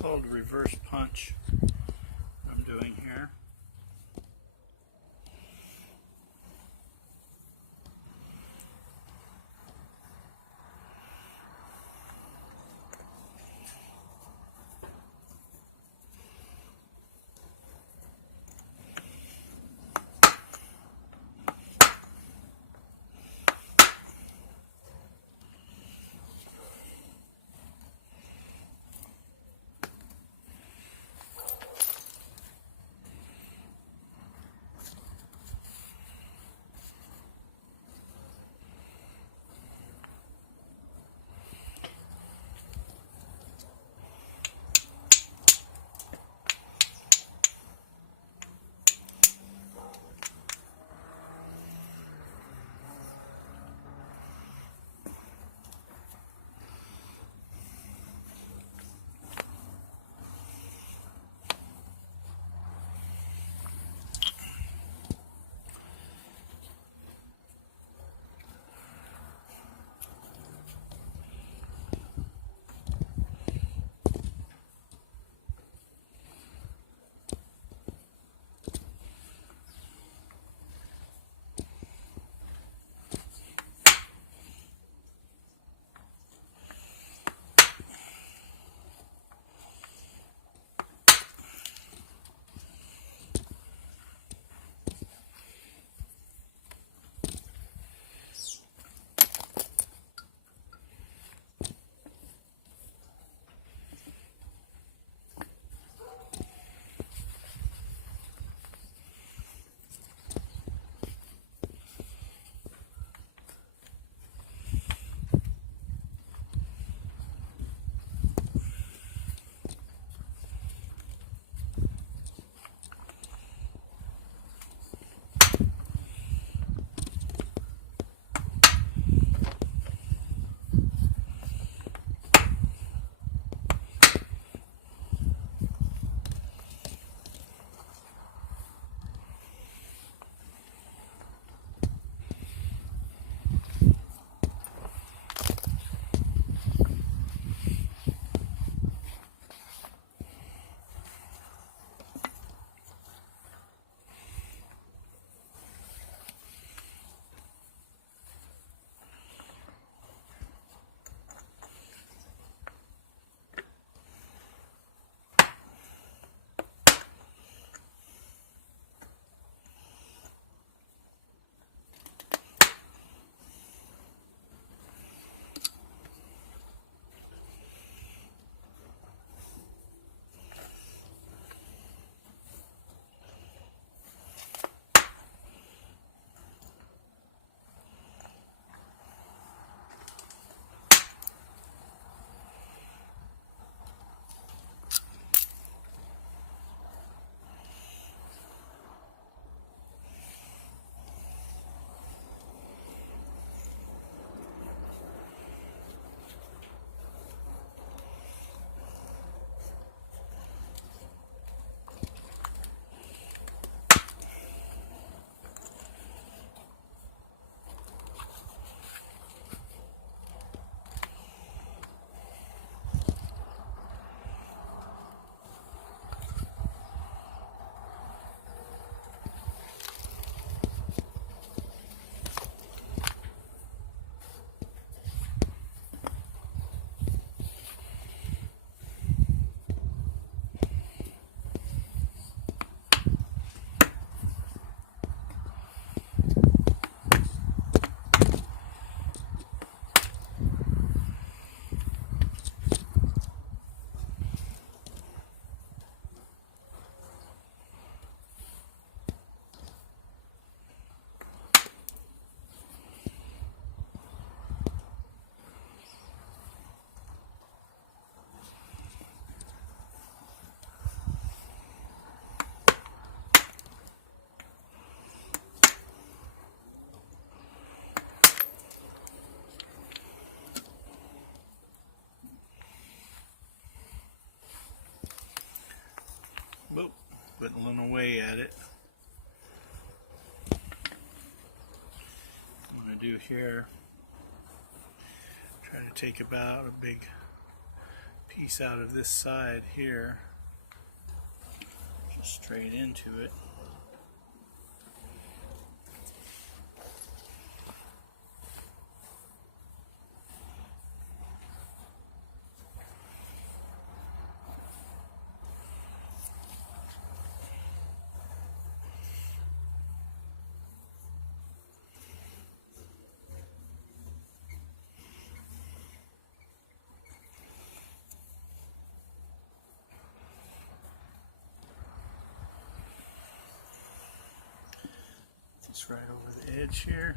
called reverse punch I'm doing here. Whoop, whittling away at it. I'm going to do here, try to take about a big piece out of this side here, just straight into it. Just right over the edge here.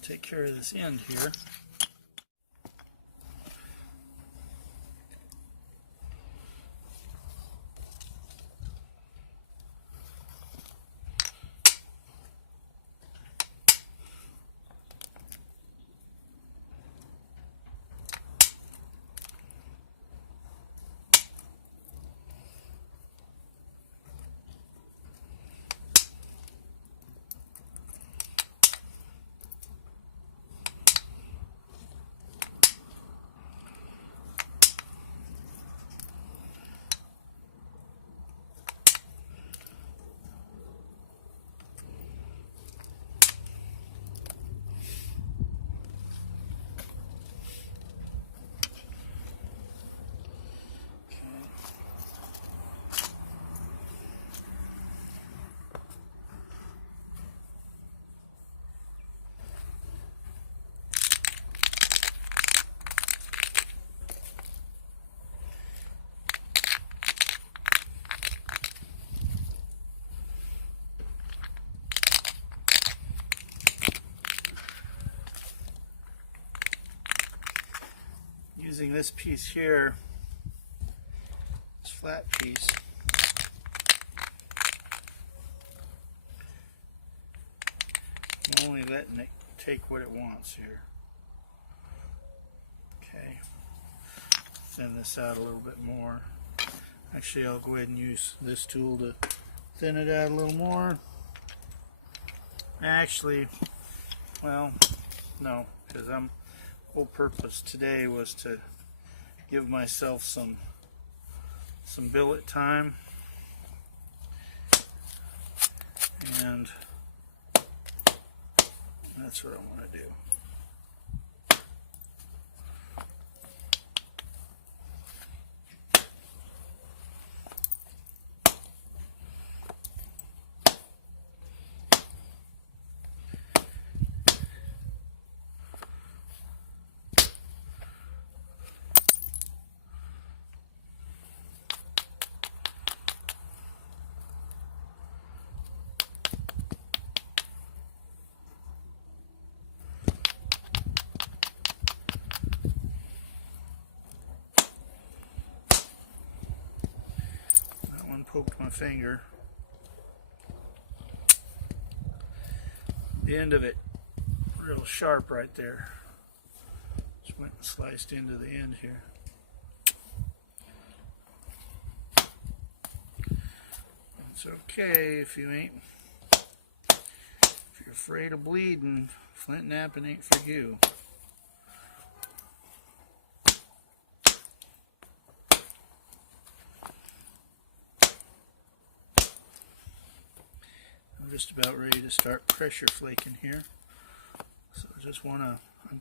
Take care of this end here. using this piece here, this flat piece. I'm only letting it take what it wants here. Okay, thin this out a little bit more. Actually, I'll go ahead and use this tool to thin it out a little more. Actually, well, no, because whole purpose today was to give myself some billet time, and that's what I want to do. Poked my finger. The end of it real sharp right there. Just went and sliced into the end here. It's okay if you're afraid of bleeding, flint napping ain't for you. Just about ready to start pressure flaking here, so I just want to, I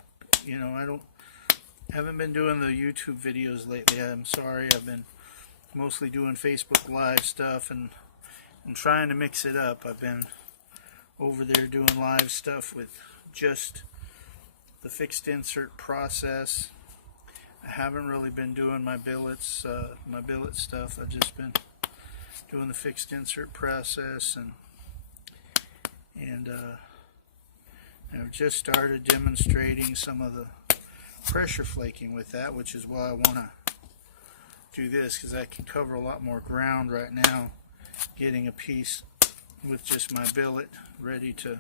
haven't been doing the YouTube videos lately. I'm sorry. I've been mostly doing Facebook Live stuff and trying to mix it up. I've been over there doing live stuff with just the fixed insert process. I haven't really been doing my billet stuff. I've just been doing the fixed insert process, and I've just started demonstrating some of the pressure flaking with that, which is why I want to do this, because I can cover a lot more ground right now getting a piece with just my billet ready to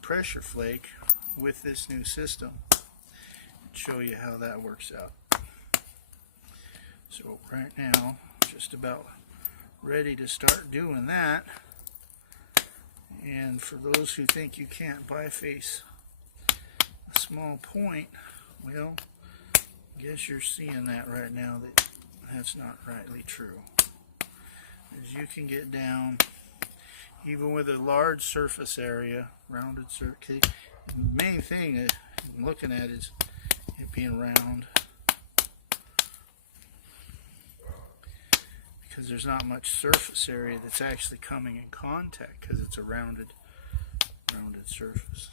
pressure flake with this new system. I'll show you how that works out. So right now, just about ready to start doing that. And for those who think you can't biface a small point, well, I guess you're seeing that right now, that's not rightly true. As you can get down, even with a large surface area, rounded surface, the main thing I'm looking at is it being round, because there's not much surface area that's actually coming in contact, because it's a rounded surface.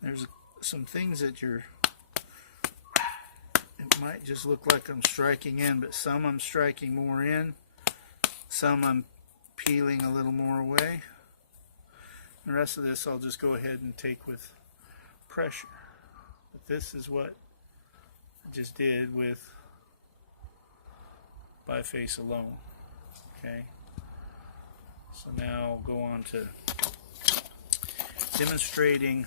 There's some things that it might just look like I'm striking in, but some I'm striking more in, some I'm peeling a little more away. The rest of this I'll just go ahead and take with pressure. But this is what I just did with biface alone. Okay. So now I'll go on to demonstrating.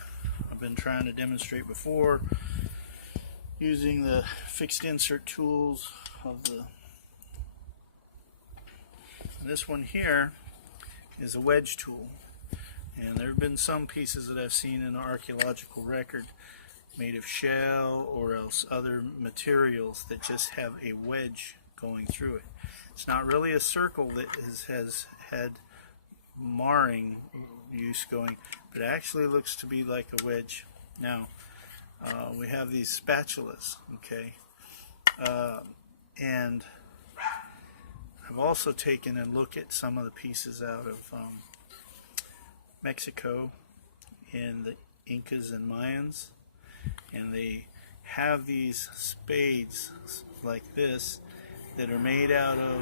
I've been trying to demonstrate before using the fixed insert tools of this one here is a wedge tool, and there have been some pieces that I've seen in the archaeological record made of shell or else other materials that just have a wedge going through it. It's not really a circle that has had marring use going, but it actually looks to be like a wedge. Now we have these spatulas, okay, and I've also taken a look at some of the pieces out of Mexico in the Incas and Mayans, and they have these spades like this that are made out of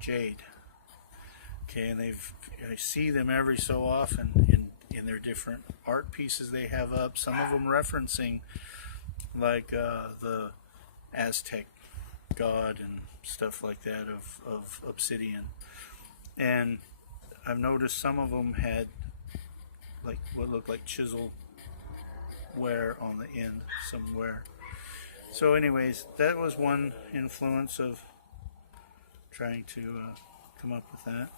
jade. Okay, and I see them every so often in their different art pieces they have up. Some of them referencing like the Aztec god and stuff like that of obsidian. And I've noticed some of them had like what looked like chisel wear on the end somewhere. So anyways, that was one influence of trying to come up with that.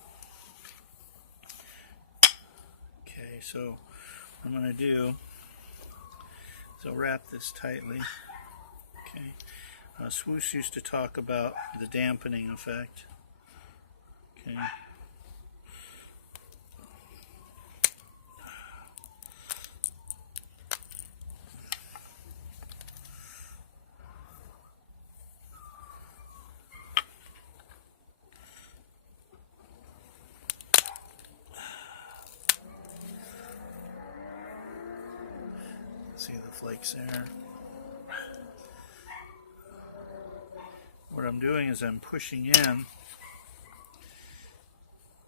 Okay, so what I'm going to do is I'll wrap this tightly. Okay, Swoose used to talk about the dampening effect. Okay. See the flakes there. What I'm doing is I'm pushing in.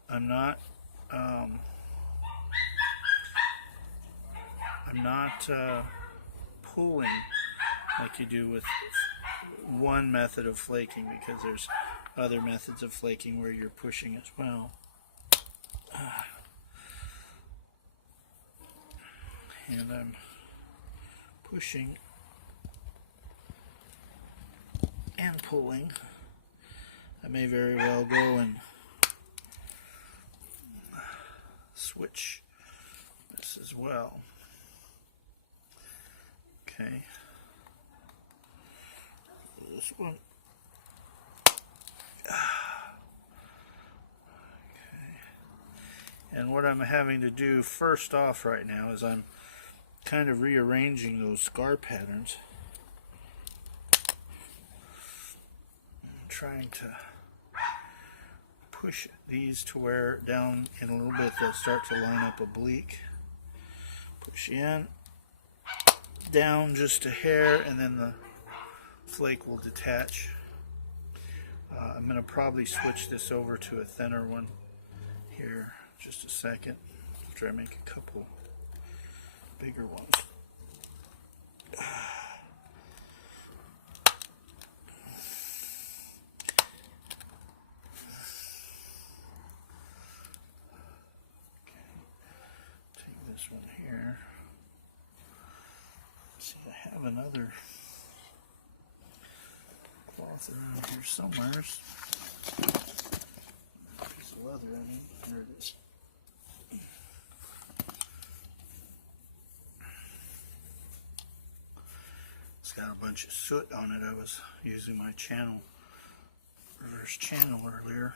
I'm not pulling like you do with one method of flaking, because there's other methods of flaking where you're pushing as well. And I'm pushing and pulling. I may very well go and switch this as well. Okay. This one. Okay. And what I'm having to do first off right now is I'm kind of rearranging those scar patterns. I'm trying to push these to where down in a little bit they'll start to line up oblique. Push in, down just a hair, and then the flake will detach. I'm going to probably switch this over to a thinner one here just a second after I make a couple bigger ones. This one here. Let's see, I have another cloth around here somewhere. Piece of leather, I mean. Here it is. It's got a bunch of soot on it. I was using my reverse channel earlier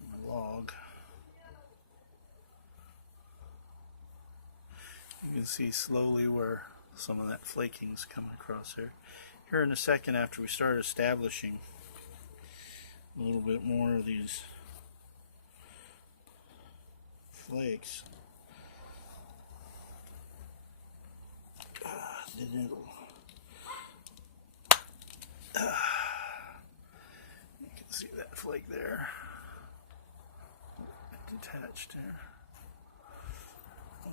on the log. You can see slowly where some of that flaking is coming across there. Here in a second, after we start establishing a little bit more of these flakes, then it'll you can see that flake there, detached there.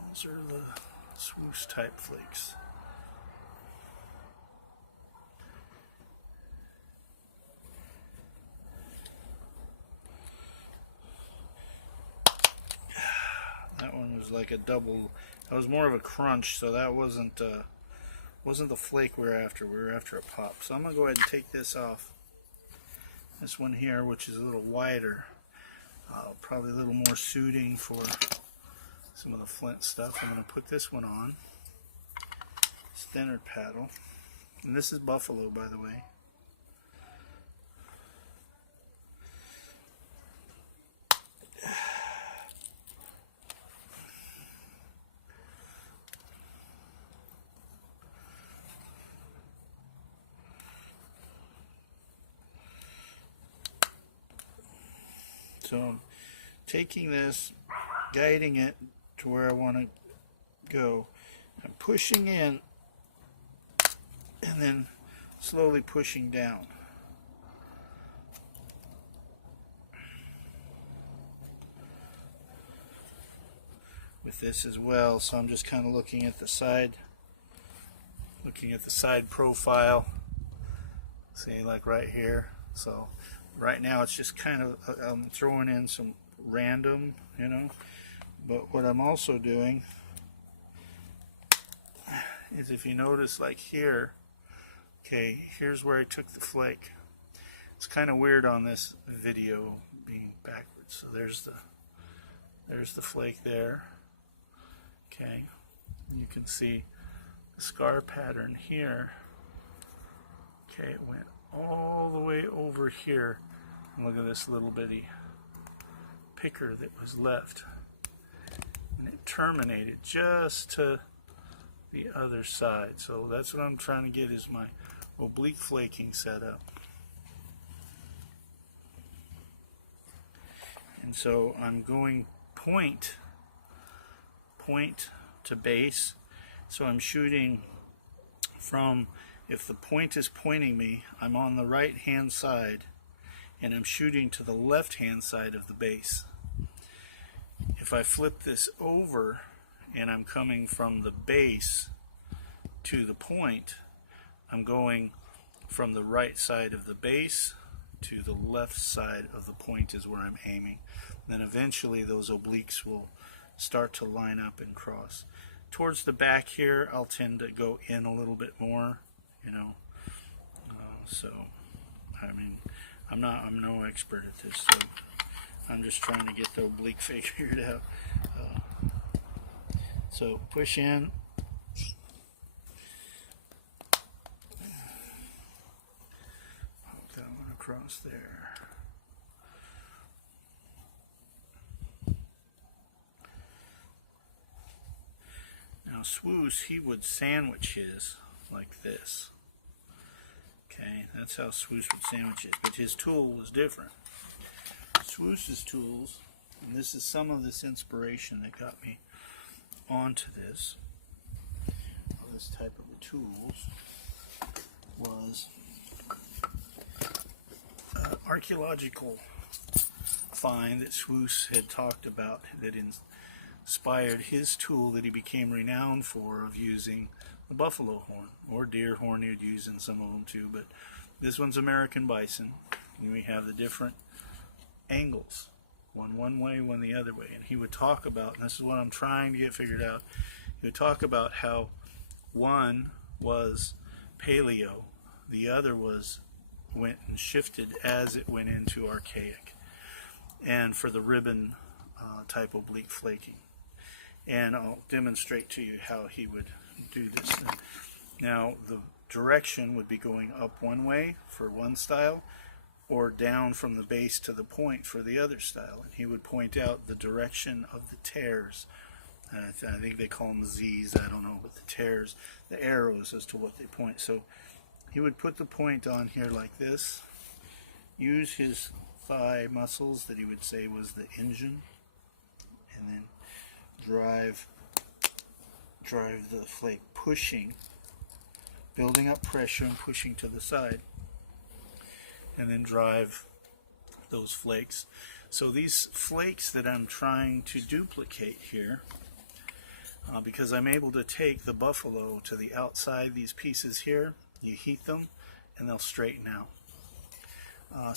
Those are the Swoose type flakes. That one was like a double. That was more of a crunch, so that wasn't the flake we were after. We were after a pop. So I'm gonna go ahead and take this off. This one here, which is a little wider, probably a little more suiting for some of the flint stuff. I'm going to put this one on. It's thinner paddle. And this is buffalo, by the way. So I'm taking this guiding it to where I want to go. I'm pushing in and then slowly pushing down. With this as well, so I'm just kind of looking at the side profile, see, like right here. So right now it's just kind of I'm throwing in some random, you know, but what I'm also doing is, if you notice, like here, okay, here's where I took the flake. It's kind of weird on this video being backwards. So there's the flake there. Okay, you can see the scar pattern here. Okay, it went all the way over here. And look at this little bitty picker that was left. And it terminated just to the other side. So that's what I'm trying to get, is my oblique flaking set up. And so I'm going point to base. So I'm shooting from, if the point is pointing me, I'm on the right hand side and I'm shooting to the left hand side of the base. If I flip this over and I'm coming from the base to the point, I'm going from the right side of the base to the left side of the point is where I'm aiming. Then eventually those obliques will start to line up and cross. Towards the back here, I'll tend to go in a little bit more, you know. So, I mean, I'm no expert at this, so I'm just trying to get the oblique figured out. So push in. Pop that one across there. Now Swoose, he would sandwich his like this. Okay, that's how Swoose would sandwich it, but his tool was different. Swoose's tools, and this is some of this inspiration that got me onto this type of tools, was archaeological find that Swoose had talked about that inspired his tool that he became renowned for, of using the buffalo horn, or deer horn he would use in some of them too, but this one's American bison, and we have the different angles, one way, one the other way. And he would talk about, and this is what I'm trying to get figured out, he would talk about how one was paleo, the other went and shifted as it went into archaic, and for the ribbon type oblique flaking. And I'll demonstrate to you how he would do this. Now the direction would be going up one way for one style, or down from the base to the point for the other style. And he would point out the direction of the tears. I think they call them Z's, I don't know, but the tears, the arrows as to what they point. So he would put the point on here like this, use his thigh muscles that he would say was the engine, and then drive the flake, pushing, building up pressure and pushing to the side, and then drive those flakes. So these flakes that I'm trying to duplicate here, because I'm able to take the buffalo to the outside, these pieces here, you heat them and they'll straighten out.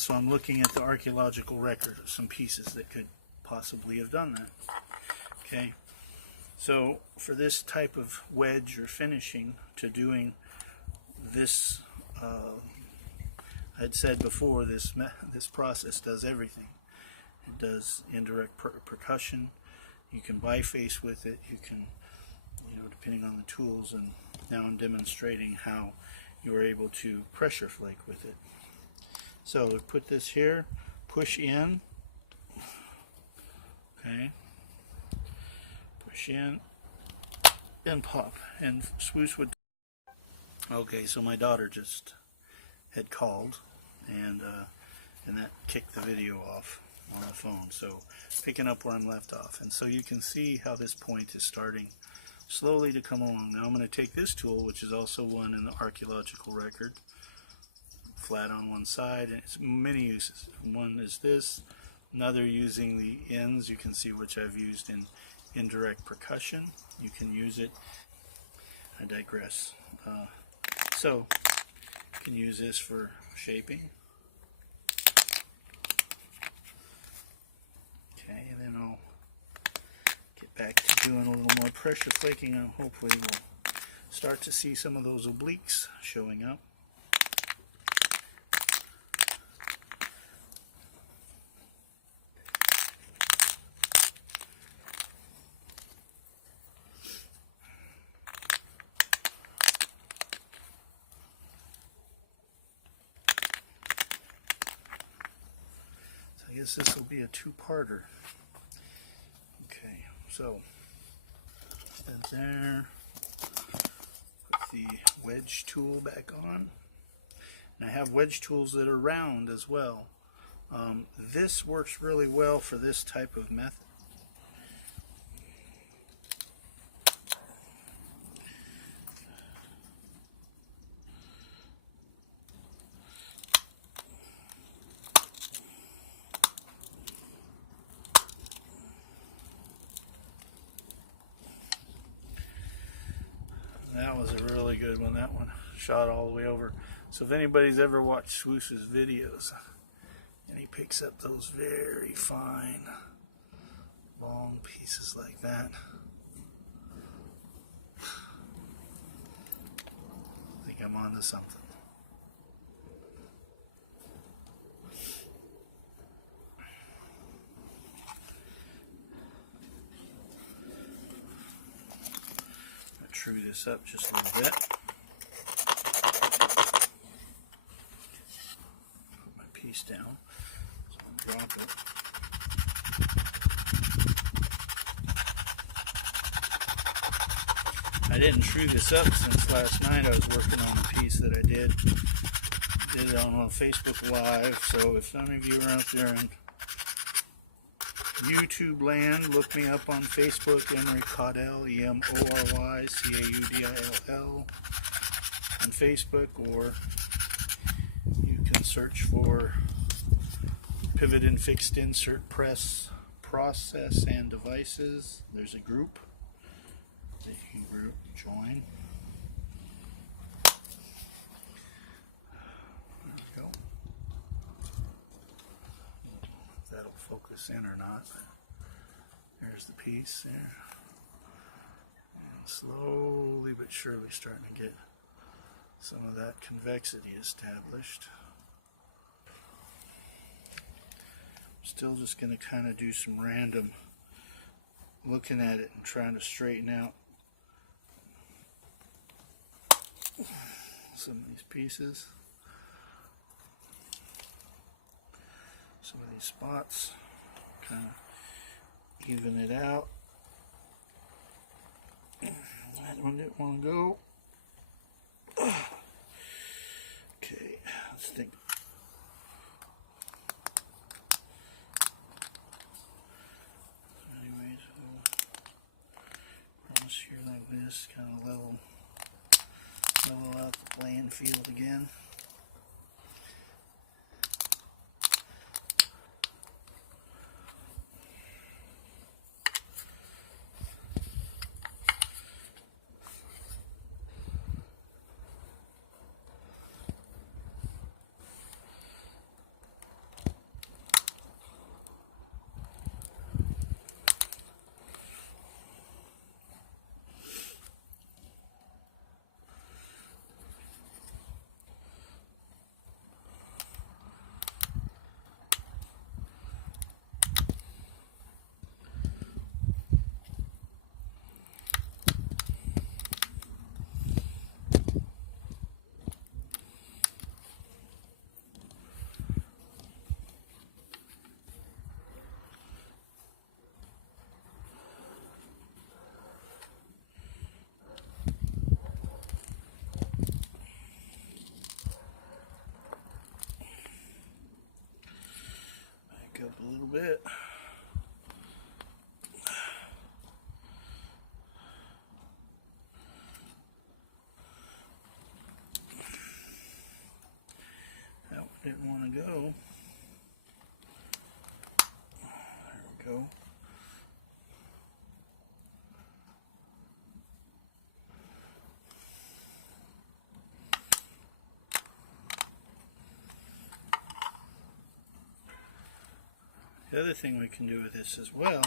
So I'm looking at the archaeological record of some pieces that could possibly have done that. Okay, so for this type of wedge or finishing to doing this, I'd said before, this process does everything. It does indirect percussion. You can biface with it. You can, depending on the tools. And now I'm demonstrating how you are able to pressure flake with it. So put this here, push in. Okay. Push in and pop. And Swoose would. Okay, so my daughter just had called, and that kicked the video off. on the phone. So picking up where I'm left off. And so you can see how this point is starting slowly to come along. Now I'm going to take this tool, which is also one in the archaeological record, flat on one side, and it's many uses. One is this, another using the ends, you can see, which I've used in indirect percussion. You can use it, I digress. So you can use this for shaping. Okay, and then I'll get back to doing a little more pressure flaking, and hopefully we'll start to see some of those obliques showing up. I guess this will be a two-parter. Okay, so that's there. Put the wedge tool back on. And I have wedge tools that are round as well. This works really well for this type of method. That was a really good one. That one shot all the way over. So if anybody's ever watched Swoose's videos, and he picks up those very fine, long pieces like that, I think I'm onto something. True this up just a little bit. Put my piece down, so I'll drop it. I didn't true this up since last night. I was working on a piece that I did it on a Facebook Live, so if some of you are out there in YouTube land, look me up on Facebook, Emery Caudell, EMORY CAUDILL on Facebook, or you can search for Pivot and Fixed Insert Press Process and Devices. There's a group that you can join. There we go. If that'll focus in or not. There's the piece there. And slowly but surely starting to get some of that convexity established. Still just going to kind of do some random looking at it and trying to straighten out some of these pieces, some of these spots, kind of even it out. That one didn't want to go. Okay, let's think. Anyways, across here like this, kind of level out the playing field again. The other thing we can do with this as well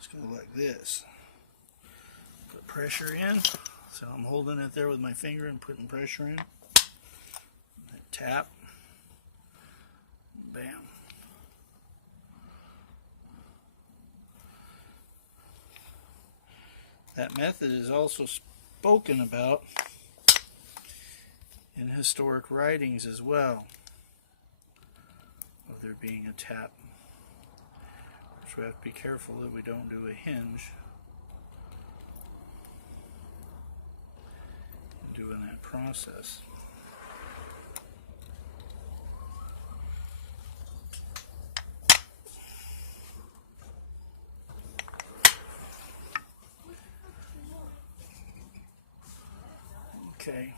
is go like this. Put pressure in. So I'm holding it there with my finger and putting pressure in. Tap. Bam. That method is also spoken about in historic writings as well, of there being a tap. So we have to be careful that we don't do a hinge in doing that process. Okay,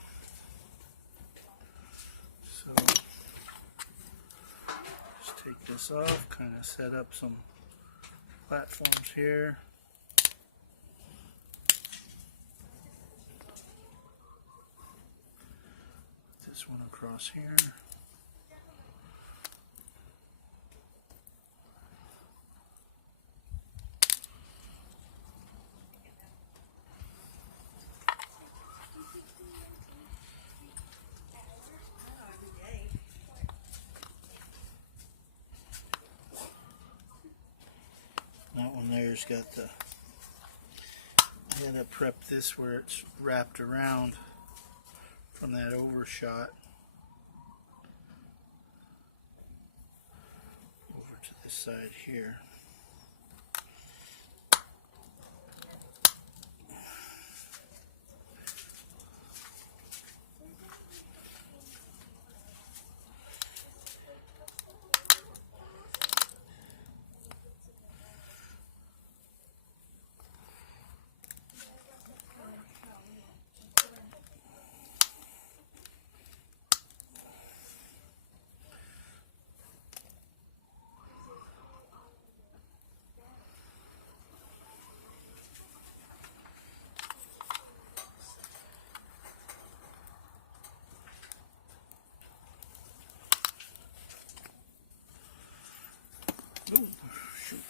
so just take this off, kind of set up some platforms here. Put this one across here. That one there's got the, I had to prep this where it's wrapped around from that overshot over to this side here. Ooh, shoot.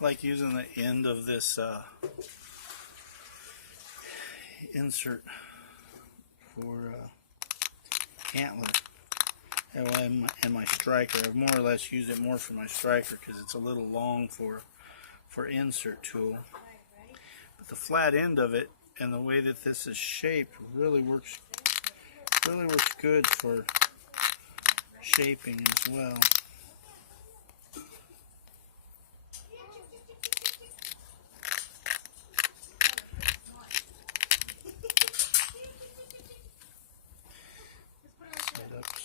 Like using the end of this insert for antler and my striker. I've more or less used it more for my striker because it's a little long for insert tool. But the flat end of it and the way that this is shaped really works good for shaping as well.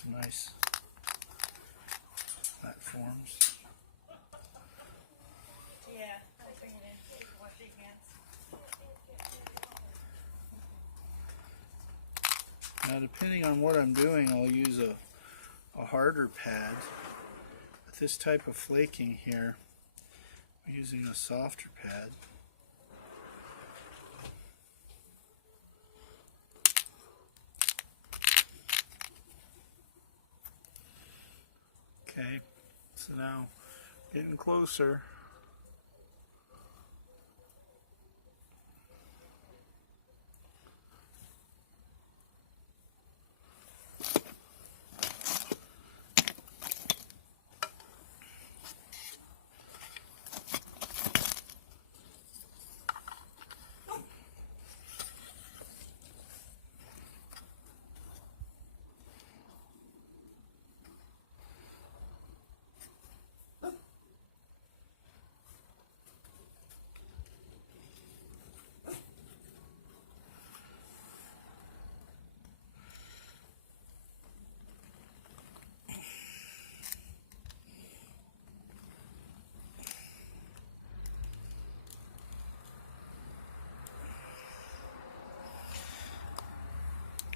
some nice platforms. Now, depending on what I'm doing, I'll use a harder pad. With this type of flaking here, I'm using a softer pad. Okay, so now getting closer.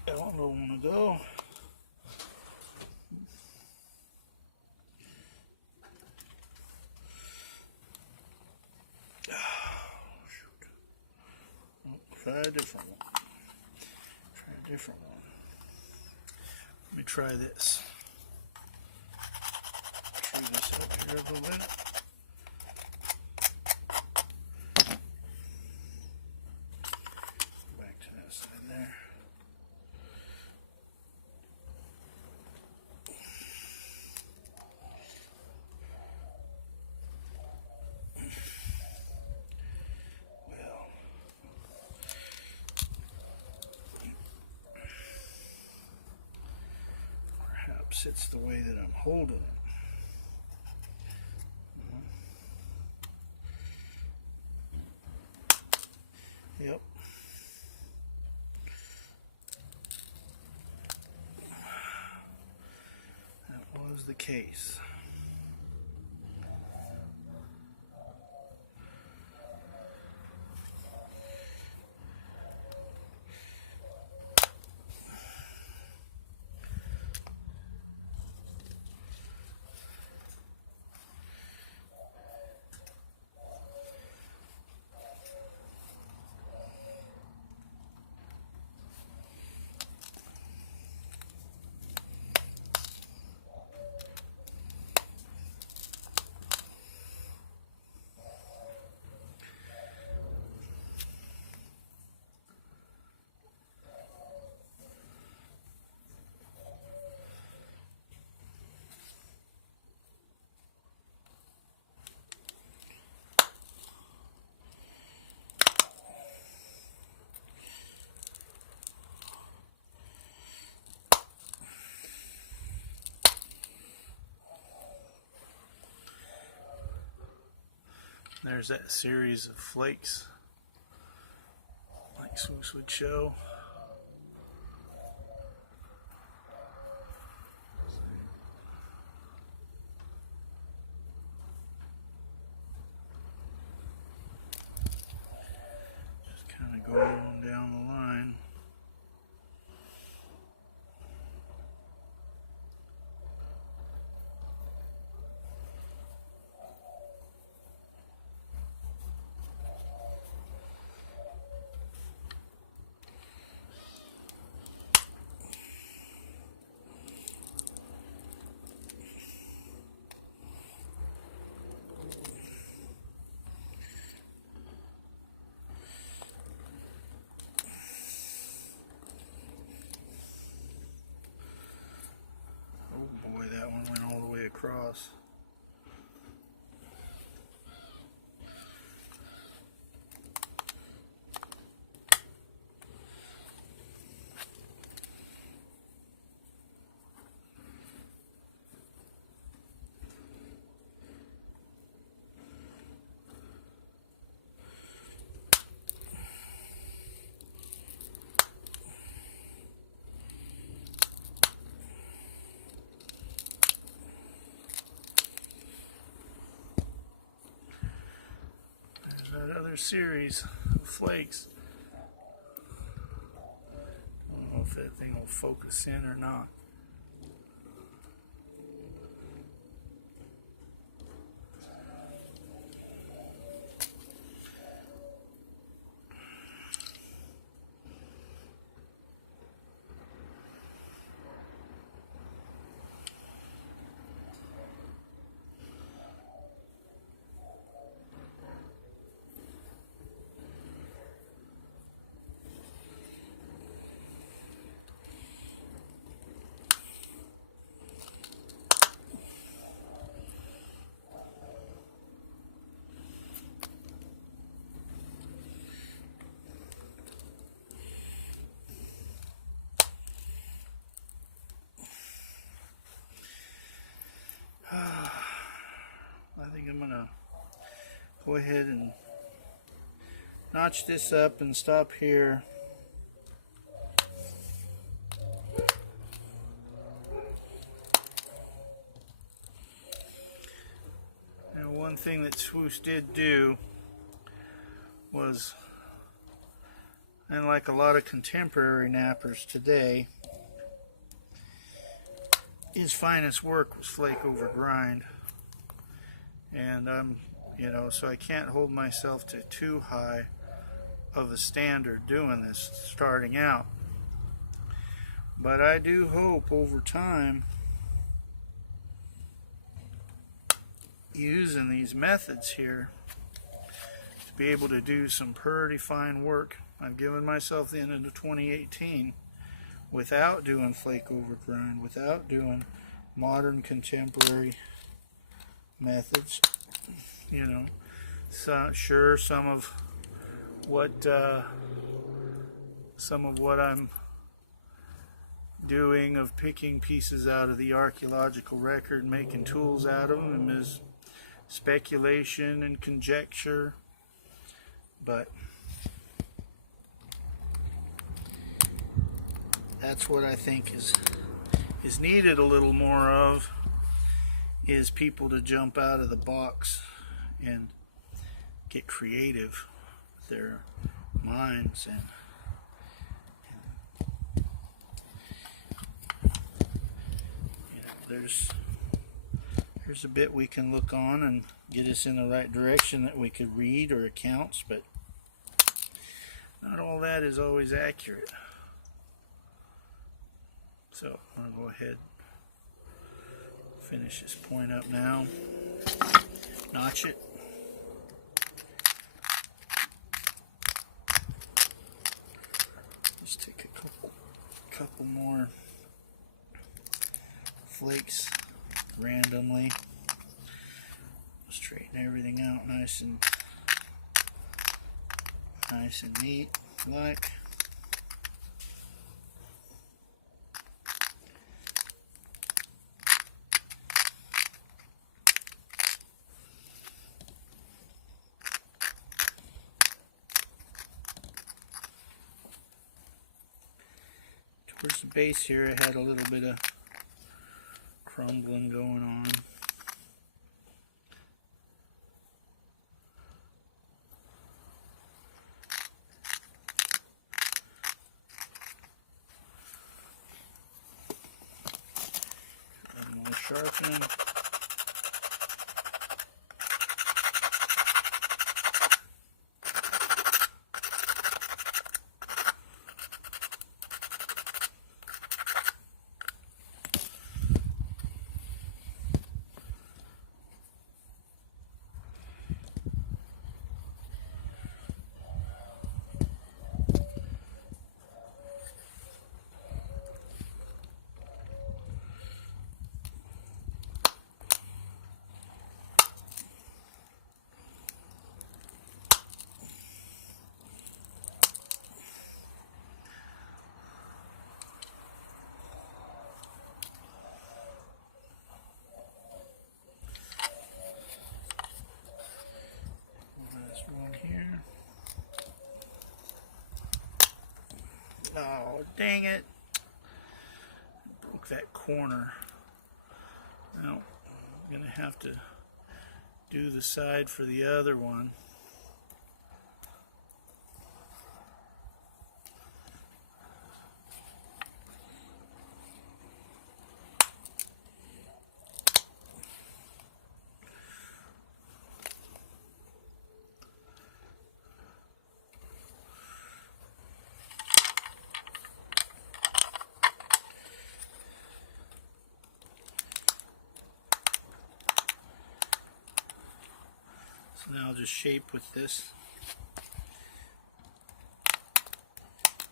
I don't know where I want to go. Try a different one. Try a different one. Let me try this. Screw this up here a little bit. Back to that side there. It's the way that I'm holding it. Yep. That was the case. There's that series of flakes, like Swoose would show. Just kind of going on down the line. Boy, that one went all the way across. another series of flakes. I don't know if that thing will focus in or not. I think I'm gonna go ahead and notch this up and stop here. And one thing that Swoose did do was, unlike a lot of contemporary nappers today, his finest work was flake over grind. And so I can't hold myself to too high of a standard doing this starting out. But I do hope over time, using these methods here, to be able to do some pretty fine work. I've given myself the end of 2018 without doing flake over grind, without doing modern contemporary methods. So sure, some of what I'm doing of picking pieces out of the archaeological record, making tools out of them, is speculation and conjecture, but that's what I think is needed a little more of, is people to jump out of the box and get creative with their minds. And there's a bit we can look on and get us in the right direction that we could read, or accounts, but not all that is always accurate. So I'm going to go ahead, finish this point up now, notch it. Just take a couple more flakes randomly, straighten everything out nice and neat, like. Towards the base here, I had a little bit of crumbling going on. A little more sharpening. Oh, dang it. Broke that corner. Now, I'm going to have to do the side for the other one. I'll just shape with this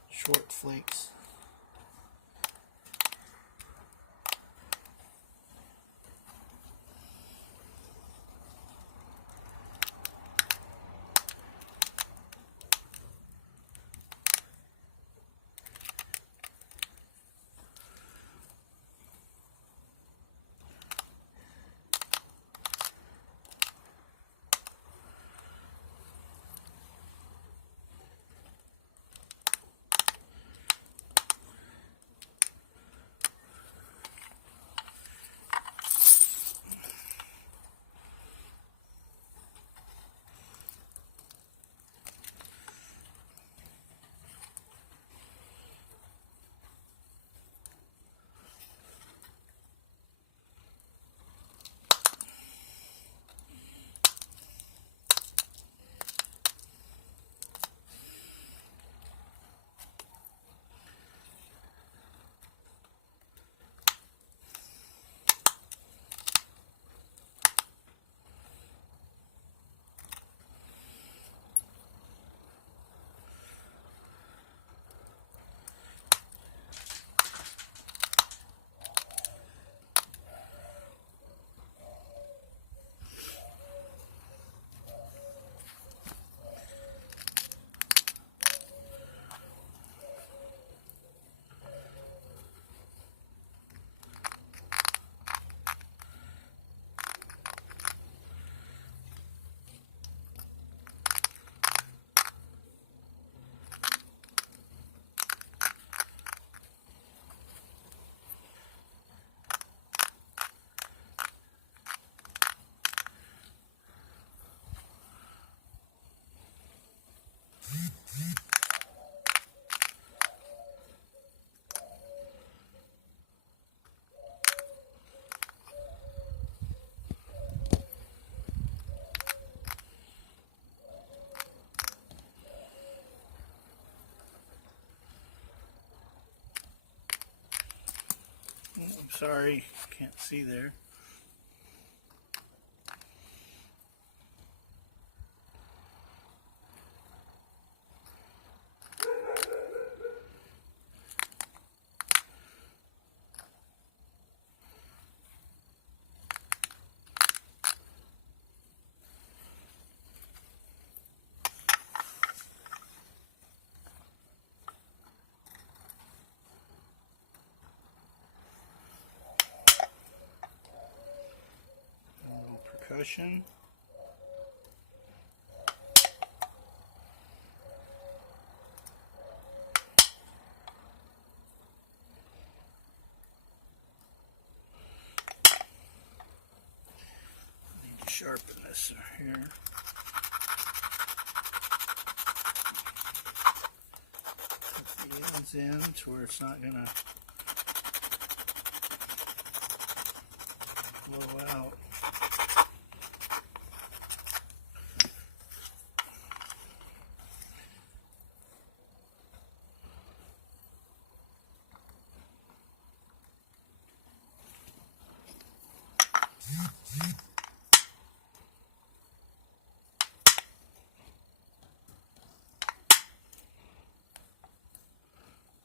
short flakes. I'm sorry, can't see there. Percussion. Need to sharpen this here. Put the ends in to where it's not gonna blow out.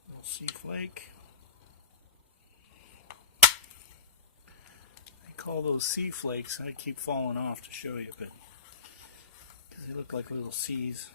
Little sea flake. They call those sea flakes. I keep falling off to show you, but because they look like little seas.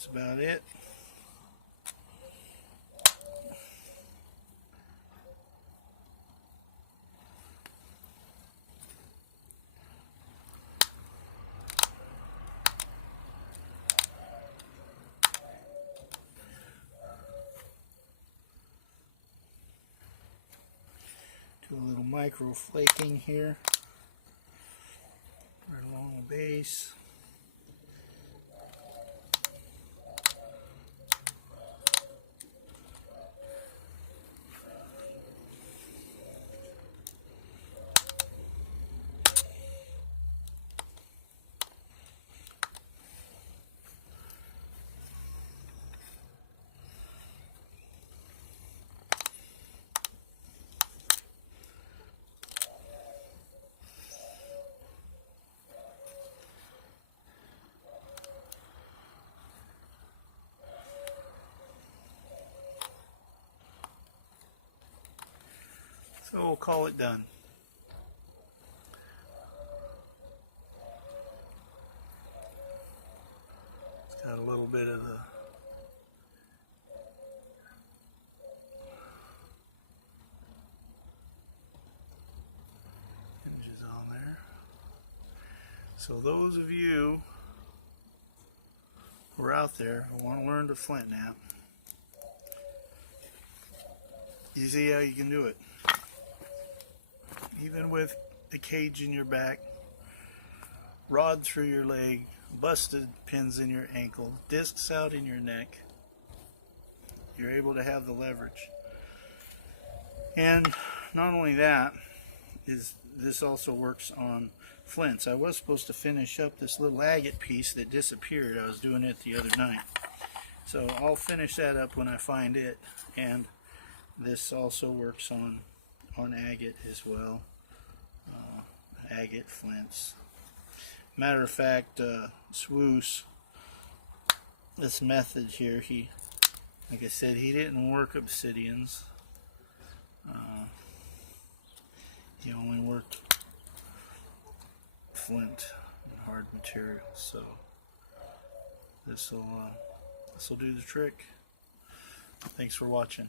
that's about it. Do a little micro flaking here right along the base. So we'll call it done. It's got a little bit of the hinges on there. So those of you who are out there who want to learn to flint knap, you see how you can do it. Even with a cage in your back, rod through your leg, busted pins in your ankle, discs out in your neck, you're able to have the leverage. And not only that, this also works on flints. I was supposed to finish up this little agate piece that disappeared. I was doing it the other night. So I'll finish that up when I find it. And this also works on agate as well. Agate flints. Matter of fact, Swoose, this method here, like I said, he didn't work obsidians. He only worked flint and hard materials. So this will do the trick. Thanks for watching.